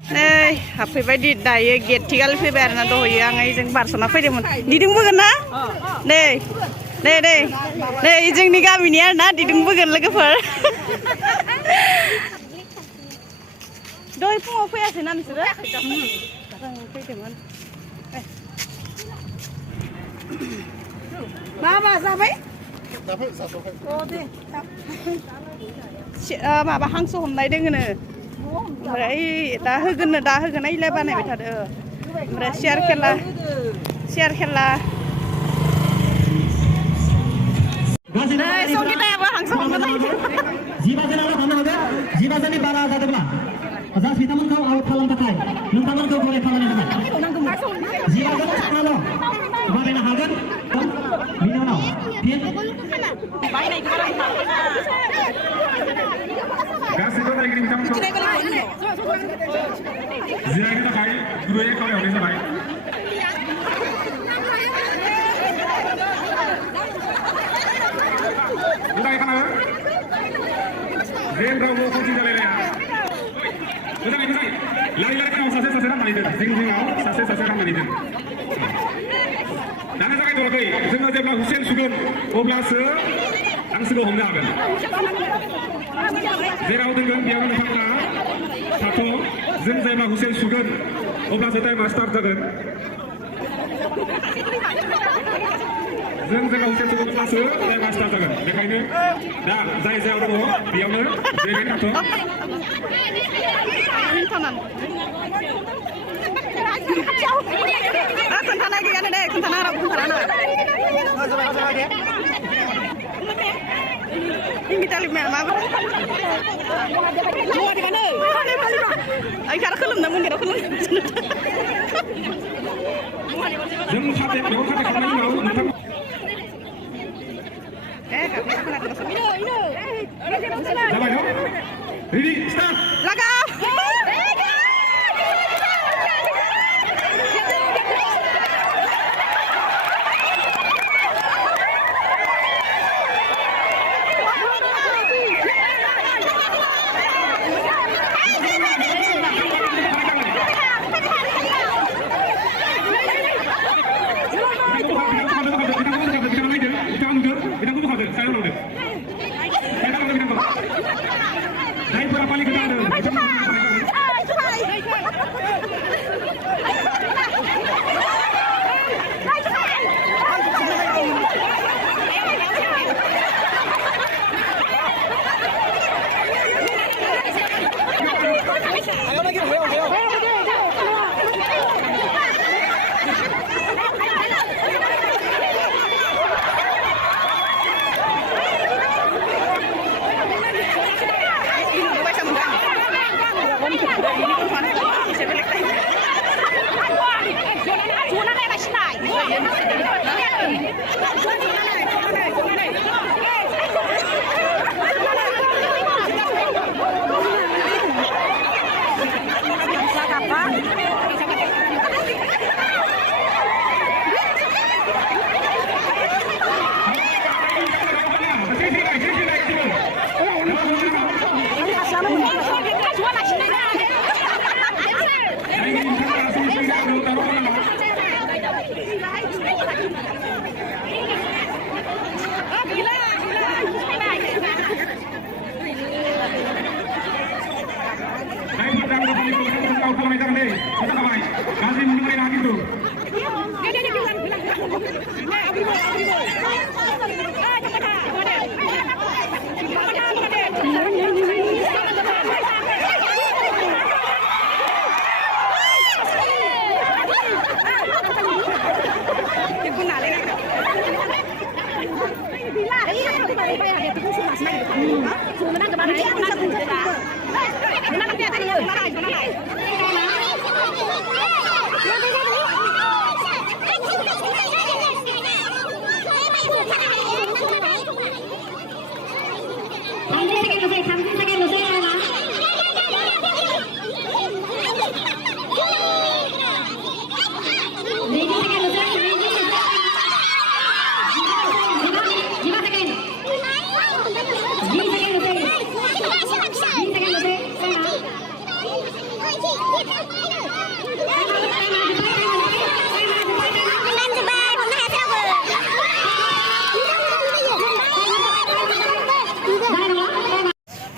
नै हाबफैबाय दायो गेट थिगाल फैबाय आरोना दहयो आं जों बारस'ना फैदोंमोन दिदोंबोगोन ना नै नै नै नै जोंनि गामिनि आरोना दिदोंबोगोन लोगोफोर दहाय फुङाव फैयासै ना नोंसोरो फैदोंमोन मा जाबाय माबा हांसो हमनाय दोङोनो ओमफ्राय दा होगोन ओइलाय बानायबाय थादो ओमफ्राय सियार खेला संगितायाबो हांसो हमनो नागिरदों 10 बाजिनावल' थांनो हागोन 10 बाजिनि बारा जादोंब्ला जास्ट बिथांमोनखौ आउट खालामनो थाखाय नोंथांमोनखौ गले खालामनो थाखाय 10 बाजिल' थांनाल' बानायनो हागोन बिनि उनाव गासैबो नायगिरि बिथांमोनखौ जिरायनो थाखाय गुरैयै खावलायहरनाय जाबाय उदाय खानो जेन रावबो कचिं जालायनाया मोजाङै लारि लारिनाव सासे राननानै दोन जिङाव सासे राननानै दोन दानो जागायथ'वाखै जोङो जेब्ला हुसेन सुगोन अब्लासो हांसोखौ हमनो हागोन जेराव दोनगोन बेयावनो नोंथांमोना थाथ' जों जेब्ला हुसेन सुगोन अब्लासो टाइमा स्टार्ट जागोन जों जेब्ला हुसेन सुगोन अब्लासो टाइमा स्टार्ट जागोन बेखायनो दा जाय जायाव दङ बेयावनो जिरायनानै थाथ' खोन्थानाय गैयानो दे खोन्थाना रावबो खोन्थाना Ingitali mama. Ay kara kulum namun kira kulum. Jangan sampai jangan sampai kamu mau nonton. Coba dong. Ready, start. Laga.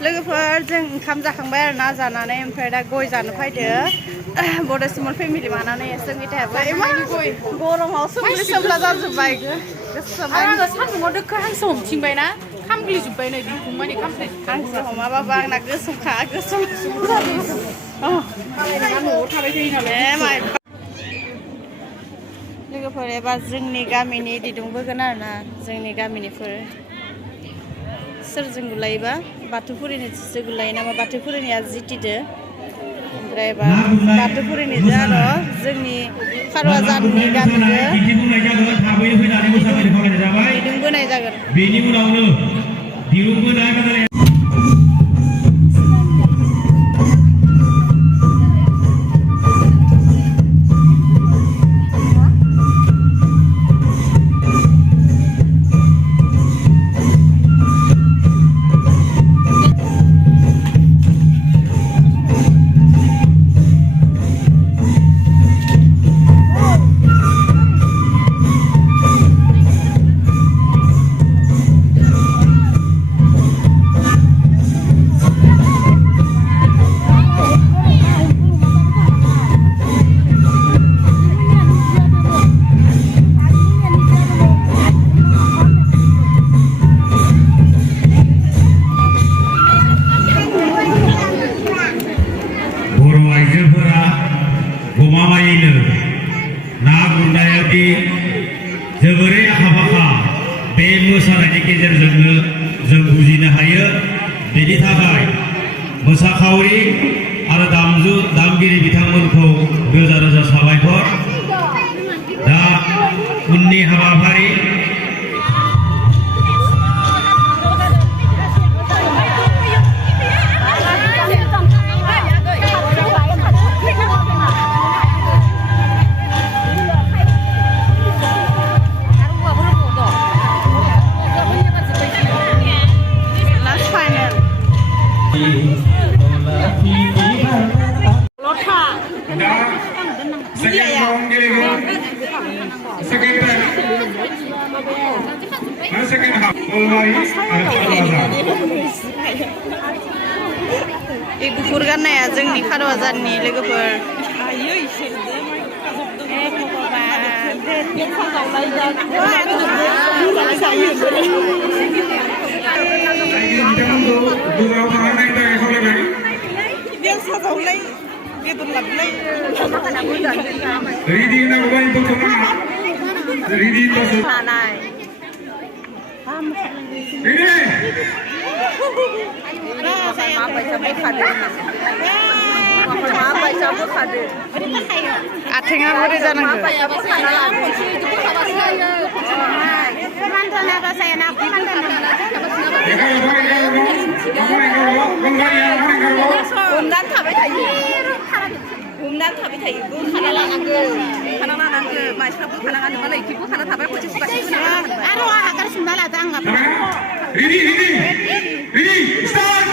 लोगोफोर जों ओंखाम जाखांबाय आरोना जानानै ओमफ्राय दा गय जानो फैदो बड' स्मल फेमिलि मानानै जोंनि थाखायबो इमान गरमाव सोमलि सोमला जाजोब्बाय आङो सान्दुङाव दोखो हांसो हमथिंबायना खामग्लिजोब्बाय नै बिखुं माने खामफ्लाय हांसो हमाबाबो आंना गोसोमखा गोसोम मालायना न'आव थाबाय थायो नालाय लोगोफोर एबा जोंनि गामिनि दिदुंबोगोन आरोना जोंनि गामिनिफोर सोरजों गुलायोबा बाथौफुरिनिजों गुलायो नामा बाथौफुरिनिया जितिदो ओमफ्राय एबा बाथौफुरिनिजों आरो जोंनि खारवा जातनि गामिजों दिदुंबोनाय जागोन बेनि उनावनो दिरुंबोनाय गमामायैनो ना गुरनायावदि जोबोरै आखा-फाखा बे मोसानायनि गेजेरजोंनो जों बुजिनो हायो बेनि थाखाय मोसाखावरि आरो दामगिरि बिथांमोनखौ रोजा रोजा साबायखर दा उननि हाबाफारि बे गुफुर गाननाया जोंनि खारवा जातनि लोगोफोर आथिङा बोरै जानांगौ हमनानै थाबाय थायो बोखाना लानांगौ मानसिफ्रा बोखाना लानांगौ इखि बोखाना थाबाय खनसे सुगासिनो आरो आहा गारसिनना लादो आं रेडी स्टार्ट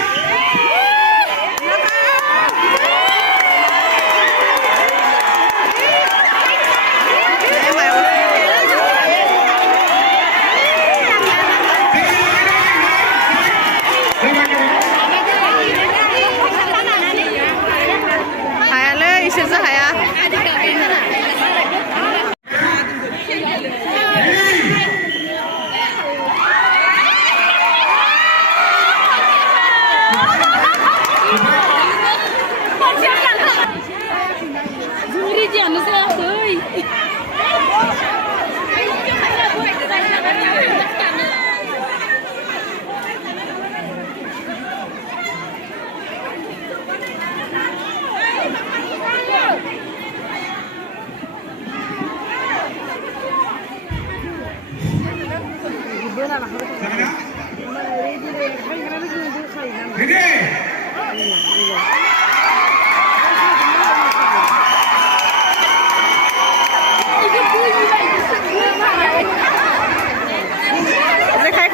जेखाइ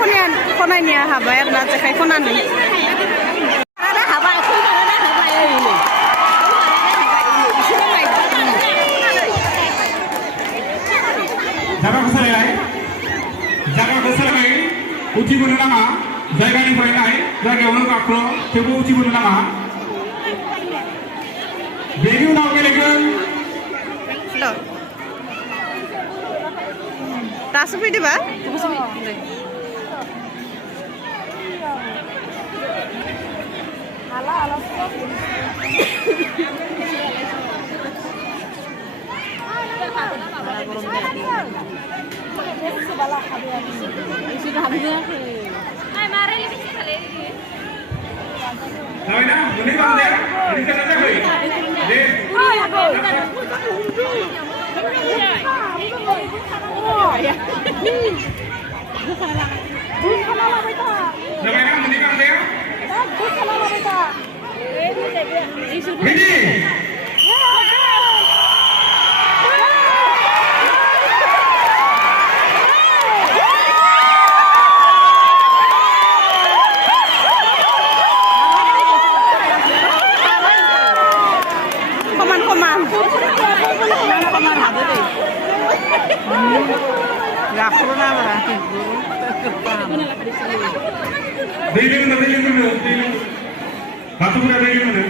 खनायनिया हाबाय आरोना जेखाइ खनानै जायगाखौ सोलायलाय जायगाखौ सोलायनाय उथिबोनो नाङा जायगानिफ्राय नाय जायगायावनो गाखो थेवबो उथिबोनो नाङा बेनि उनाव गेलेगोन दासो फैदोबा जाबाय ना मोननै बांदे मोननै जायाखै दे जाबाय ना मोननै बांदे ready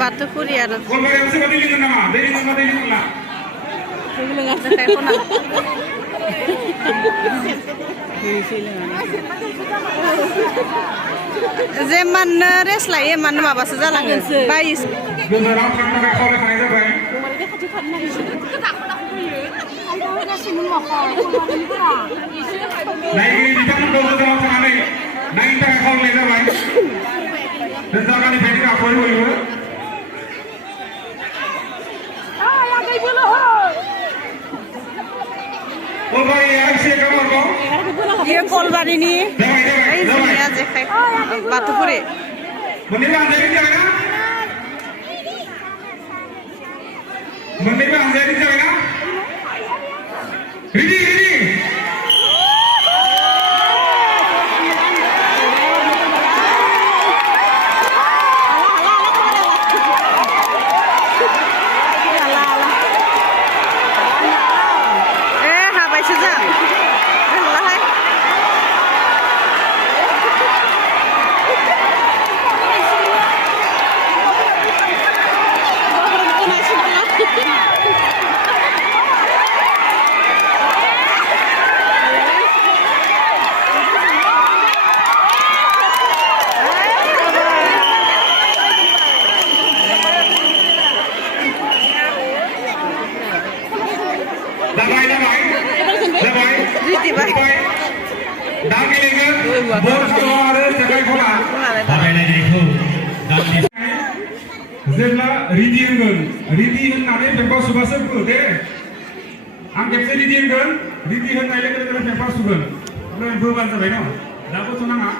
Batupuri ada. Kalau yang suka dilingin nama, dilingin lah. Zaman res lah ya, mana apa sejalan baik. Beneran pernah kalau kaya jabai. Naik di dalam dua tahun sekali, naik tak kalau jabai. Dan jangan dipilih apa yang Dia kolbar ini, ini aja kayak Batupuri. Menilai Anjali Jawa. Ready. जेब्ला ready होगोन ready होननानै paper सुबासो दे आं खेबसे ready होगोन ready होननाय लोगो लोगोनो paper सुगोन ओमफ्राय बोबानो जाबाय न' दाबोथ' नाङा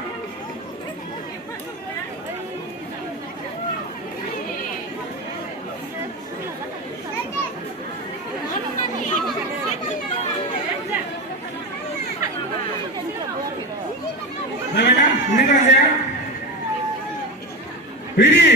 जाबाय ना मोननै जाया ready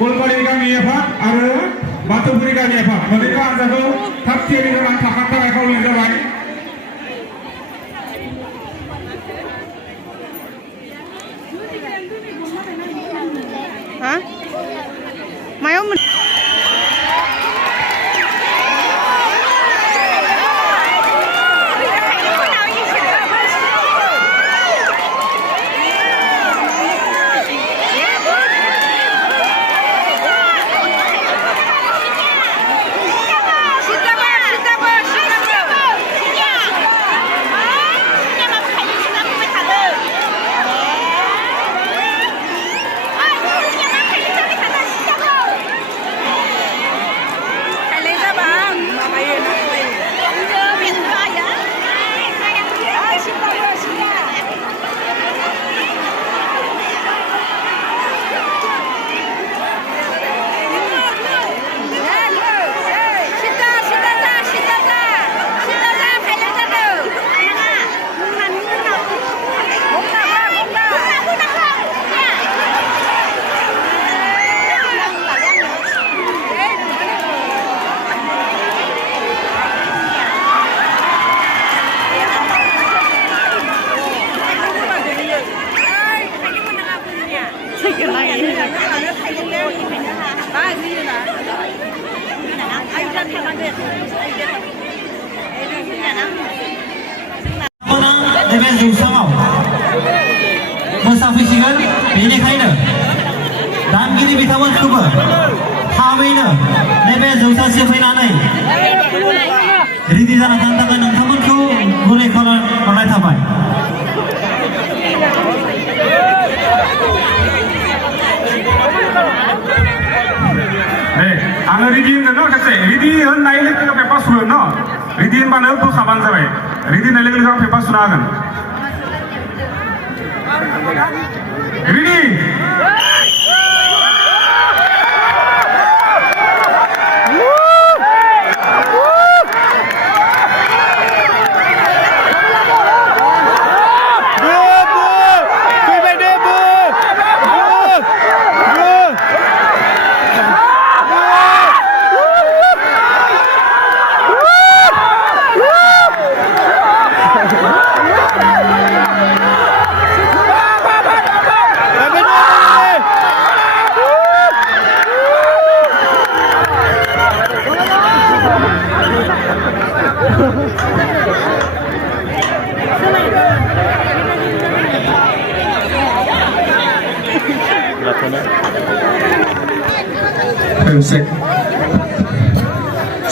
Kolbari kami efak, ada Batupuri kami efak. Mereka anjago tak tiada orang takkan tak kau yang terbaik. Hah? Mayo नैबे जौसाङाव मोसाफैसिगोन बेनिखायनो दामगिरि बिथांमोनखौबो थाबैनो नैबे जौसांसिम फैनानै रेडि जाना थानो थाखाय नोंथांमोनखौ गुरै खावलायहरनाय थाबाय आङो रेडि होनगोन न' खेबसे रेडि होननाय लोगो लोगो पेपार सुगोन न' रेडि होनबानो बोखाबानो जाबाय रेडि होननाय लोगो लोगो आं पेपार सुना होगोन ready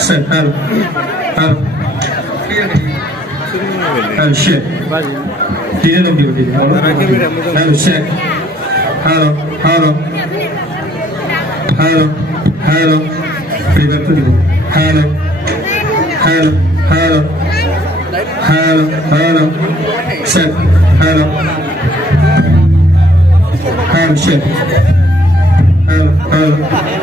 Set. Hello. Shit. Didn't know you did. Hello, set. Hello. Hello. Set. Hello. Shit. Hello.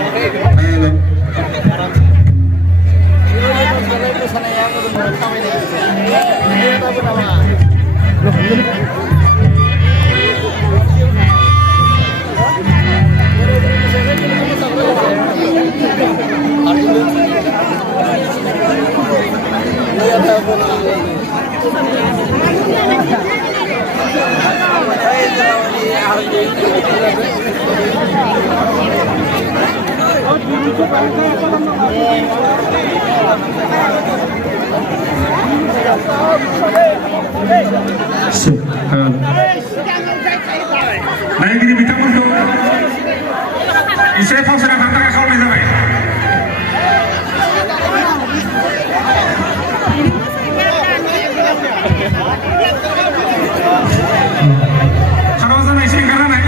नायगिरि बिथांमोनखौ एसे फावसायना थानो थाखाय खावलायनाय जाबाय खारबा जाना एसे एंगारनानै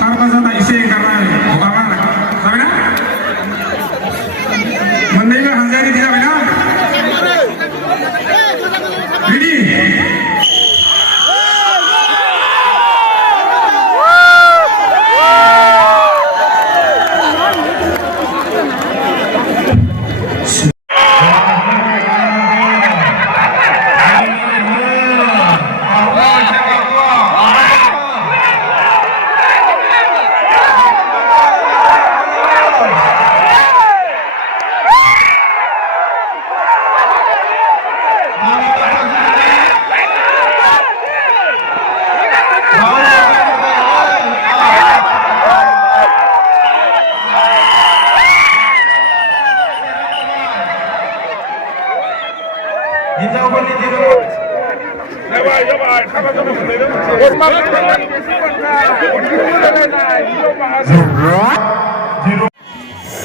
खारबा जाना एसे एंगारनानै हगारना जाबायना मोननैबो हानजाया रेडि जाबायना रेडि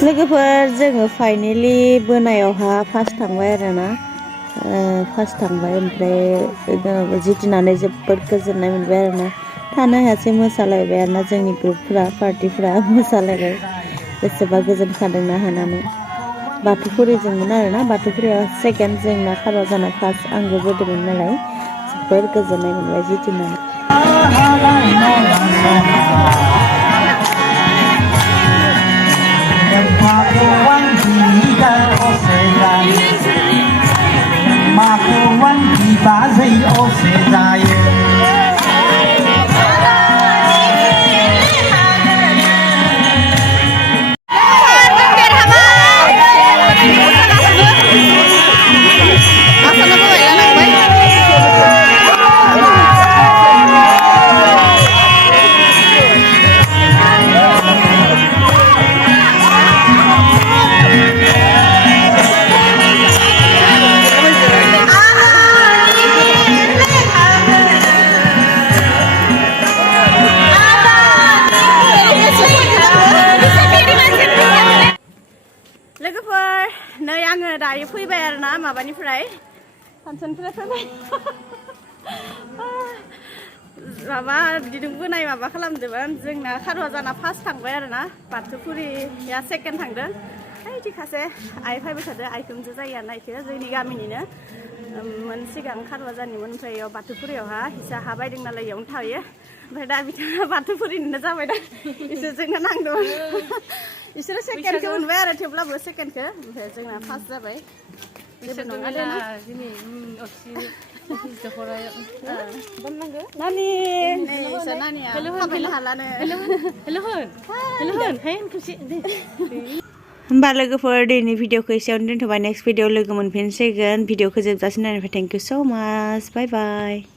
लोगोफोर जोङो फाइनेलि बोनायावहा फार्स्ट थांबाय आरोना फार्स्ट थांबाय ओमफ्राय जितिनानै जोबोद गोजोननाय मोनबाय आरोना थानो हायासै मोसालायबाय आरोना जोंनि ग्रुपफोरा पार्टिफोरा मोसालायबाय बेसेबा गोजोनखादोंना हानानै बाथौफुरिजोंमोन आरोना बाथौफुरिया सेकेन्ड जोंना खारबा जाना फार्स्ट आंबो बोदोंमोन नालाय जोबोद गोजोननाय मोनबाय जितिनानै माबानिफ्राय फांसननिफ्राय फैबाय माबा बिदिनो बोनाय माबा खालामदोंमोन जोंना खारवा जाना फार्स्ट थांबाय आरोना बाथौफुरिया सेकेन्ड थांदों ओइ खासे आइ फैबाय थादों आइखोमजो जायो आरोना इखो जोंनि गामिनिनो मोन सिगां खारवा जानिमोन ओमफ्राय इयाव बाथौफुरियावहा इसा हा बायदों नालाय इयावनो थायो ओमफ्राय दा बिथाङा बाथौफुरिनिनो जाबाय दा इसोरजोंनो नांदोंमोन इसोरो सेकेन्डखौ मोनबाय आरो थेवब्लाबो सेकेन्डखौ ओमफ्राय जोंना फार्स्ट जाबाय जेबो नङा दे ना नानि नै इसा नानिया थाबायनो हालानो होमबा लोगोफोर दिनैनि भिडिअखौ एसेयावनो दोनथ'बाय नेक्स्ट भिडिअ लोगो मोनफिनसिगोन भिडिअखौ जोबजासिम नायनायनिफ्राय थेंक इउ स' माच बाय बाय